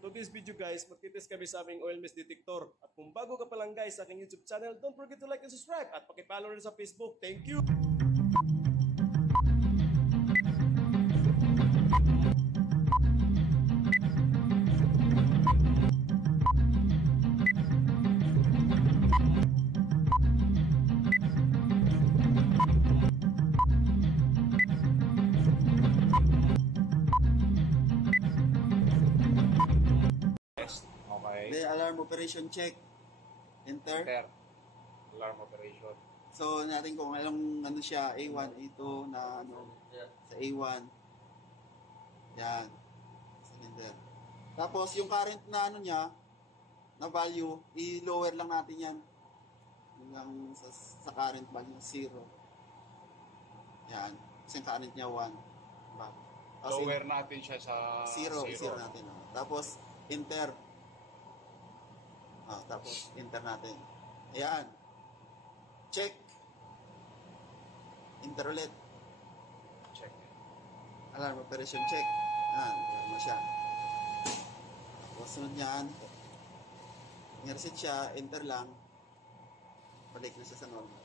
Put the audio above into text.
for today's video guys, magtitest kami sa aming oil mist detector. At kung bago ka pa lang guys sa aking YouTube channel, don't forget to like and subscribe at pakipollow rin sa Facebook. Thank you! Okay. The alarm operation check. Enter. Enter. Alarm operation. So, natin kung anong ano siya, A1, A2 na ano, sa A1. Yan. Cylinder. Tapos, yung current na ano niya, na value, i-lower lang natin yan. Hanggang sa current value, 0. Yan. Kasi yung current niya, 1. Diba? Tapos, Lower natin siya sa 0 natin. Oh. Tapos, enter. Tapos, enter natin. Ayan. Check. Enter ulit. Check. Alarm operation check. Ayan. Alarm na siya. Tapos, sunod yan. Nag-reset siya. Enter lang. Balik na siya sa normal.